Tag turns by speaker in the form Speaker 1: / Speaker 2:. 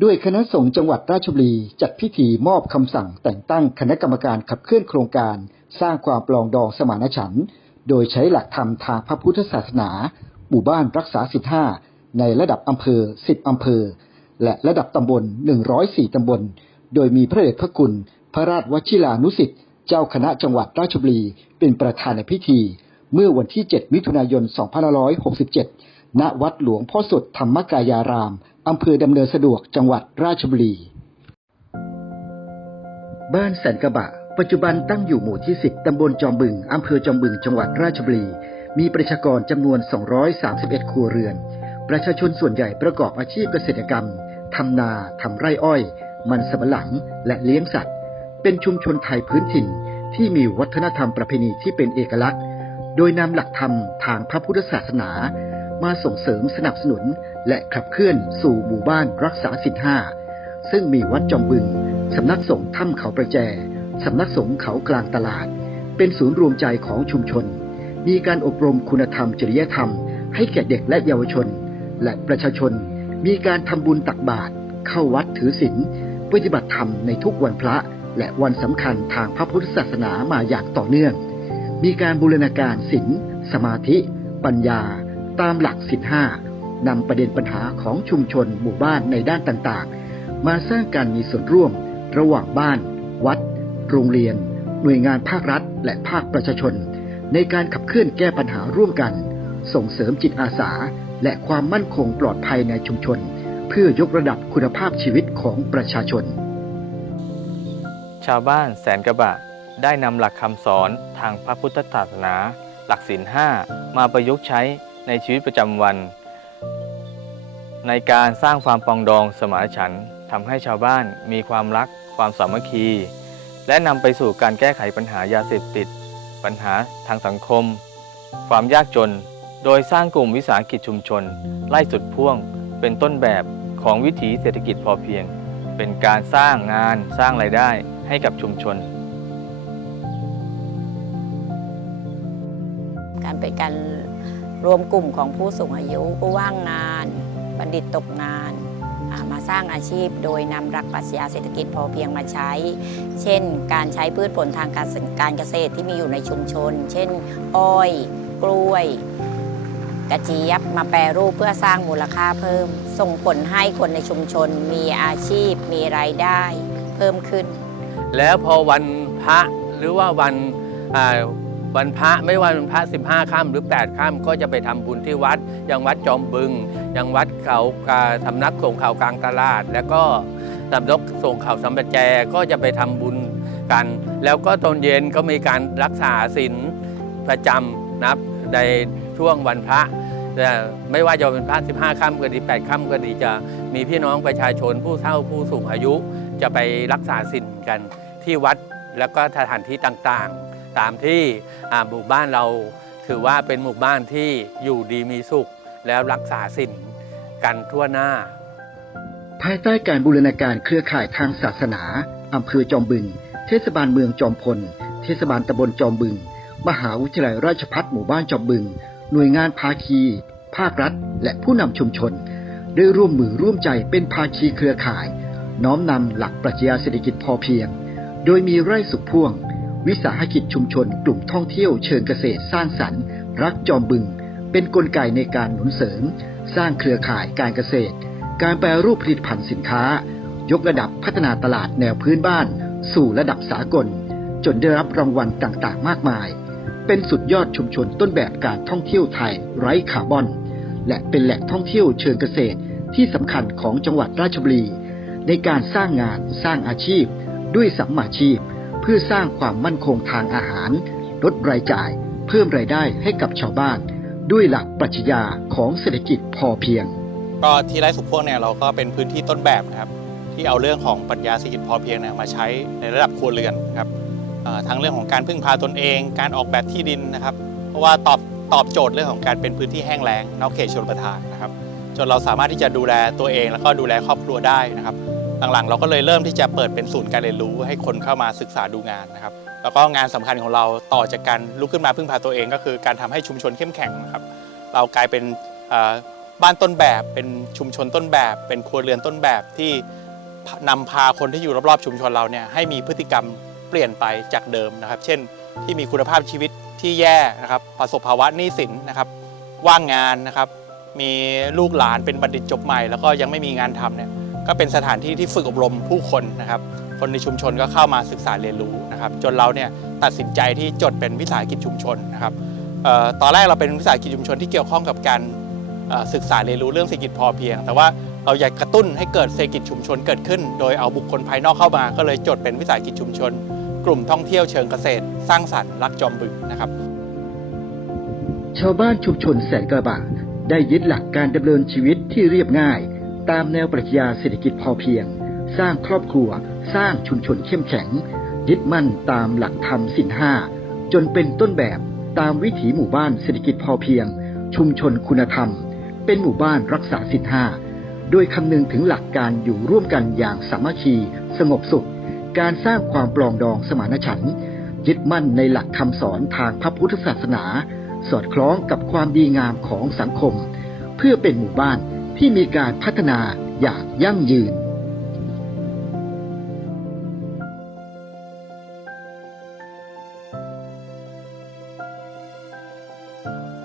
Speaker 1: ด้วยคณะสงฆ์จังหวัดราชบุรีจัดพิธีมอบคำสั่งแต่งตั้งคณะกรรมการขับเคลื่อนโครงการ สร้างความปลองดองสมานฉันท์โดยใช้หลักธรรมทางพระพุทธศาสนาหมู่บ้านรักษาสิทธาในระดับอำเภอ 10 อำเภอ และระดับตำบล 104 ตำบล โดยมีพระเดชพระคุณ พระราชวชิรานุสิทธิ์เจ้าคณะจังหวัดราชบุรีเป็นประธานในพิธี เมื่อวันที่ 7 มิถุนายน 2567 ณ วัดหลวงพ่อสดธรรมกายาราม อำเภอดำเนินสะดวกจังหวัดราชบุรี บ้านแสนกระบะ ปัจจุบันตั้งอยู่หมู่ที่ 10 ตำบลจอมบึง อำเภอจอมบึง จังหวัดราชบุรี มีประชากรจำนวน 231 ครัวเรือน ประชาชนส่วนใหญ่ประกอบอาชีพเกษตรกรรม ทำนา ทำไร่อ้อย มันสำปะหลัง และเลี้ยงสัตว์ เป็นชุมชนไทยพื้นถิ่น ที่มีวัฒนธรรมประเพณีที่เป็นเอกลักษณ์ โดยนำหลักธรรมทางพระพุทธศาสนา มาส่งเสริมสนับสนุน และขับเคลื่อนสู่หมู่บ้านรักษาสินห้าซึ่งมีวัดจอมบึง สำนักสงฆ์ถ้ำเขาประแจ สำนักสงฆ์เขากลางตลาด เป็นศูนย์รวมใจของชุมชน มีการอบรมคุณธรรมจริยธรรม ให้แก่เด็กและเยาวชน และประชาชน มีการทำบุญตักบาตรเข้าวัดถือศีลปฏิบัติธรรมในทุกวันพระและวันสำคัญทางพระพุทธศาสนามาอย่างต่อเนื่อง มีการบูรณาการศีลสมาธิ ปัญญา ตามหลักศีลห้านำประเด็นปัญหาของชุมชนหมู่บ้านในด้านต่างๆ มาสร้างการมีส่วนร่วม ระหว่างบ้าน วัด โรงเรียน หน่วยงานภาครัฐ และภาคประชาชน ในการขับเคลื่อนแก้ปัญหาร่วมกัน ส่งเสริมจิตอาสา และความมั่นคงปลอดภัยในชุมชน เพื่อยกระดับคุณภาพชีวิตของประชาชน
Speaker 2: ชาวบ้านแสนกระบะได้นำหลักคำสอนทางพระพุทธศาสนา หลักศีลห้ามาประยุกต์ใช้ ในชีวิตประจำวัน ในการสร้างความปองดองสมานฉันท์ทำให้ชาวบ้านมีความรัก ความสามัคคี และนำไปสู่การแก้ไขปัญหายาเสพติด ปัญหาทางสังคม ความยากจน โดยสร้างกลุ่มวิสาหกิจชุมชน ไล่สุดพ่วง เป็นต้นแบบของวิถีเศรษฐกิจพอเพียง เป็นการสร้างงานสร้างรายได้ให้กับชุมชน
Speaker 3: การเป็นการ รวมกลุ่มของผู้สูงอายุผู้ว่างงาน บัณฑิตตกงานมาสร้างอาชีพโดยนำหลักปรัชญาเศรษฐกิจพอเพียงมาใช้ เช่น การใช้พืชผลทางการการเกษตรที่มีอยู่ในชุมชน เช่น อ้อย กล้วย กระเจี๊ยบมาแปรรูปเพื่อสร้างมูลค่าเพิ่ม ส่งผลให้คนในชุมชนมีอาชีพ มีรายได้เพิ่มขึ้น
Speaker 4: แล้วพอวันพระหรือว่าวัน วันพระไม่ว่าวันพระ 15 ค่ำหรือ 8 ค่ำก็จะไปทำบุญที่วัดอย่างวัดจอมบึงอย่างวัดเขาสำนักสงฆ์เขากลางตลาด แล้วก็สำนักสงฆ์เขาสำปแจก็จะไปทำบุญกัน แล้วก็ตอนเย็นก็มีการรักษาศีลประจำนับในช่วงวันพระแต่ไม่ว่าจะเป็นพระ 15 ค่ำก็ดี 8 ค่ำก็ดีจะมีพี่น้องประชาชนผู้เฒ่าผู้สูงอายุจะไปรักษาศีลกันที่วัดแล้วก็สถานที่ต่างๆ ตามที่หมู่บ้านเราถือว่าเป็นหมู่บ้านที่อยู่ดีมีสุข แล้วรักษาศีลกันทั่วหน้า
Speaker 1: ภายใต้การบูรณาการเครือข่ายทางศาสนาอำเภอจอมบึง เทศบาลเมืองจอมพล เทศบาลตำบลจอมบึง มหาวิทยาลัยราชภัฏหมู่บ้านจอมบึง หน่วยงานภาคี ภาครัฐ และผู้นำชุมชน ได้ร่วมมือร่วมใจเป็นภาคีเครือข่าย น้อมนำหลักปรัชญาเศรษฐกิจพอเพียง โดยมีไร่สุขพ่วง วิสาหกิจชุมชนกลุ่มท่องเที่ยวเชิงเกษตรสร้างสรรค์ รักจอมบึง เป็นกลไกในการหนุนเสริม สร้างเครือข่ายการเกษตร การแปรรูปผลิตภัณฑ์สินค้า ยกระดับพัฒนาตลาดแนวพื้นบ้าน สู่ระดับสากล จนได้รับรางวัลต่างๆ มากมาย เป็นสุดยอดชุมชนต้นแบบการท่องเที่ยวไทยไร้คาร์บอน และเป็นแหล่งท่องเที่ยวเชิงเกษตรที่สำคัญของจังหวัดราชบุรี ในการสร้างงานสร้างอาชีพ ด้วยสัมมาชีพ เพื่อสร้างความมั่นคงทางอาหาร ลดรายจ่าย เพิ่มรายได้ให้กับชาวบ้าน ด้วยหลักปรัชญาของเศรษฐกิจพอเพียง
Speaker 5: ก็ที่ไร่สุขพวงเนี่ยเราก็เป็นพื้นที่ต้นแบบนะครับ ที่เอาเรื่องของปรัชญาเศรษฐกิจพอเพียงเนี่ยมาใช้ในระดับครัวเรือนนะครับทั้งเรื่องของการพึ่งพาตนเอง การออกแบบที่ดินนะครับ เพราะว่าตอบตอบโจทย์เรื่องของการเป็นพื้นที่แห้งแล้งนอกเขตชลประทานนะครับ จนเราสามารถที่จะดูแลตัวเองแล้วก็ดูแลครอบครัวได้นะครับ หลังๆ เราก็เลยเริ่มที่จะเปิดเป็นศูนย์การเรียนรู้ให้คนเข้ามาศึกษาดูงานนะครับ แล้วก็งานสำคัญของเราต่อจากการลุกขึ้นมาพึ่งพาตัวเอง ก็คือการทำให้ชุมชนเข้มแข็งนะครับ เรากลายเป็นบ้านต้นแบบ เป็นชุมชนต้นแบบ เป็นครัวเรือนต้นแบบที่นำพาคนที่อยู่รอบๆชุมชนเราเนี่ยให้มีพฤติกรรมเปลี่ยนไปจากเดิมนะครับ เช่น ที่มีคุณภาพชีวิตที่แย่นะครับ ประสบภาวะหนี้สินนะครับ ว่างงานนะครับ มีลูกหลานเป็นบัณฑิตจบใหม่ แล้วก็ยังไม่มีงานทำเนี่ย ก็เป็นสถานที่ที่ฝึกอบรมผู้คนนะครับ คนในชุมชนก็เข้ามาศึกษาเรียนรู้นะครับ จนเราเนี่ยตัดสินใจที่จดเป็นวิสาหกิจชุมชนนะครับออตอนแรกเราเป็นวิสาหกิจชุมชนที่เกี่ยวข้องกับการศึกษาเรียนรู้เรื่องเศรษฐกิจพอเพียง แต่ว่าเราอยากกระตุ้นให้เกิดเศรษฐกิจชุมชนเกิดขึ้น โดยเอาบุคคลภายนอกเข้ามา ก็เลยจดเป็นวิสาหกิจชุมชน กลุ่มท่องเที่ยวเชิงเกษตร สร้างสรรค์รักจอมบึงนะครับ
Speaker 1: ชาวบ้านชุมชนแสนกระบะได้ยึดหลักการดำเนินชีวิตที่เรียบง่าย ตามแนวปรัชญาเศรษฐกิจพอเพียง สร้างครอบครัว สร้างชุมชนเข้มแข็ง ยึดมั่นตามหลักธรรมสินห้าจนเป็นต้นแบบตามวิถีหมู่บ้านเศรษฐกิจพอเพียง ชุมชนคุณธรรม เป็นหมู่บ้านรักษาสินห้าโดยคำนึงถึงหลักการอยู่ร่วมกันอย่างสามัคคี สงบสุข การสร้างความปลองดองสมานฉันท์ยึดมั่นในหลักคำสอนทางพระพุทธศาสนา สอดคล้องกับความดีงามของสังคม เพื่อเป็นหมู่บ้าน ที่มีการพัฒนาอย่างยั่งยืน